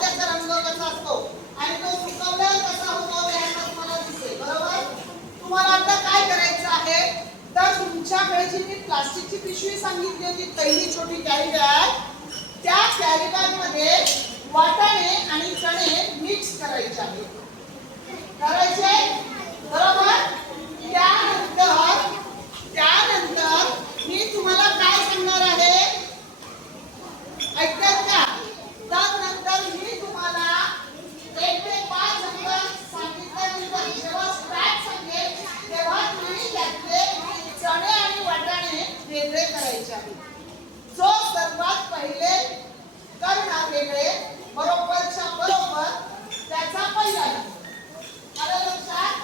त्याचा रंग कसा असतो आणि तो सुकवल्यावर कसा होतो याचा तुम्हाला दिसेल. बरोबर. तुम्हाला आता काय करायचं आहे तर तुमच्याकडे जी मी प्लास्टिकची पिशवी सांगितली होती पहिली छोटी कॅरी बॅग, त्या कॅरी बॅग मध्ये वाटाणे आणि चणे मिक्स करायचे आहेत. करायचे. बरोबर. त्यानंतर मी तुम्हाला काय सांगणार आहे ऐकताय का? त्यानंतर मी तुम्हाला 1 ते 5 नंबर सांगितल्यानंतर जेव्हा स्टार्ट सांगेल तेव्हा तुम्ही त्यातले चणे आणि वाटाणे वेगळे करायचे आहेत. जो सर्वात पहिले करणार वेगळे बरोबरच्या बरोबर त्याचा पहिला नंबर. आलं लक्षात?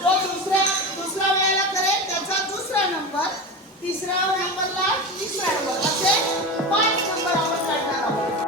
जो दुसरा वेळेला करेल त्याचा दुसरा नंबर, तिसऱ्या नंबरला तिसरा नंबर, असे 5 नंबर आपण काढणार आहोत.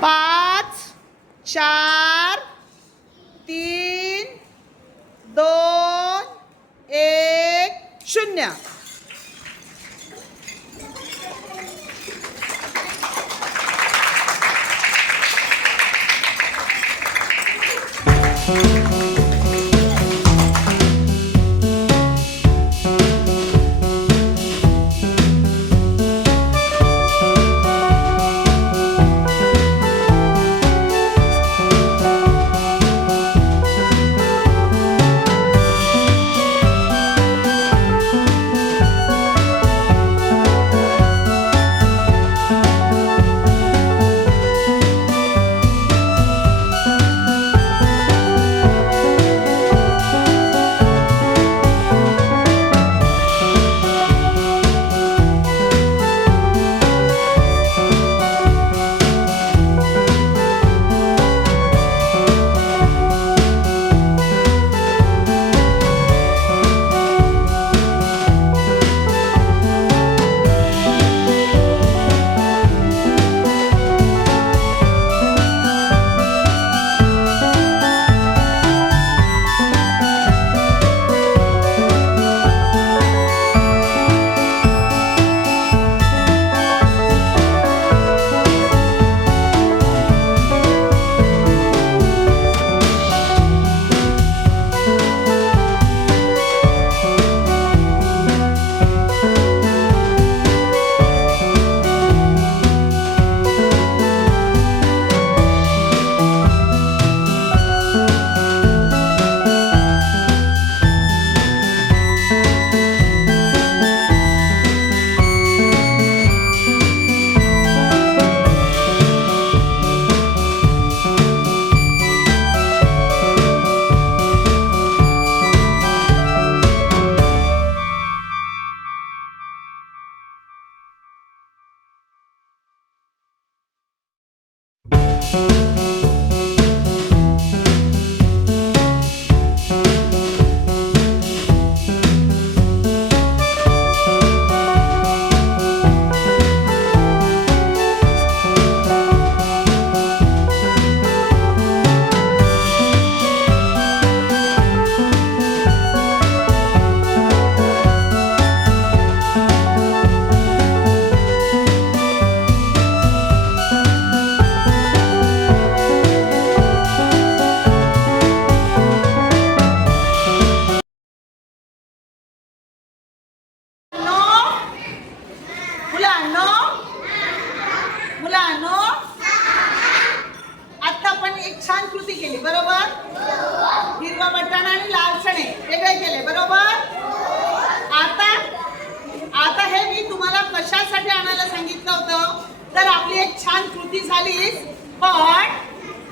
पाच, 4, 3, 2, 1, 0.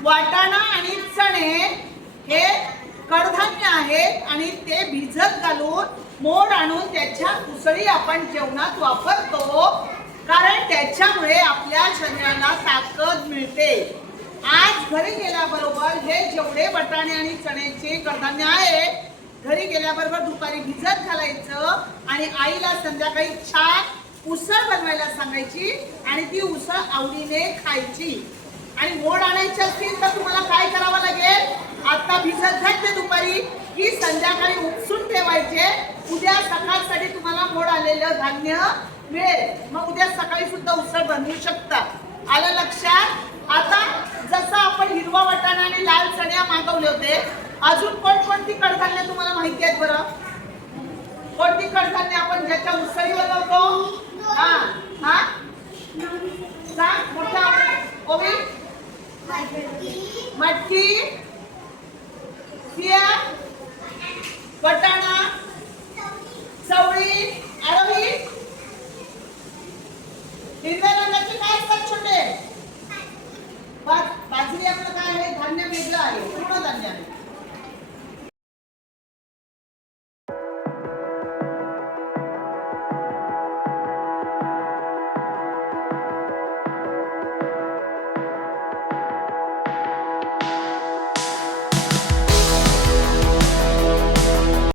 वाटाणा आणि चणे हे कडधान्य आहेत आणि ते भिजत घालून मोड आणून त्याच्या उसळी आपण जेवणात वापरतो, कारण त्याच्यामुळे आपल्या शरीराला ताकद मिळते आज घरी गेल्याबरोबर हे जेवढे वाटाणे आणि चण्याचे कडधान्य आहे घरी गेल्याबरोबर दुपारी भिजत घालायचं आणि आईला संध्याकाळी छान उसळ बनवायला सांगायची आणि ती उसळ आवडीने खायची. आणि मोड आणायचे असतील तर तुम्हाला काय करावं लागेल, आता भिजत घातले दुपारी की संध्याकाळी उपसून ठेवायचे. उद्या सकाळसाठी तुम्हाला मोड आलेलं धान्य मिळेल. मग उद्या सकाळी सुद्धा उसळ बनवू शकता. आलं लक्षात? आता जसं आपण हिरवा वाटाणा आणि लाल चण्या मागवले होते, अजून कोणकोणती कडधान्य तुम्हाला माहिती आहेत बरं? कोणती कडधान्य आपण ज्याच्या उसळी बनवतो? हा हा सांग मोठा ओवी. मटकी, सिया, वाटाणा,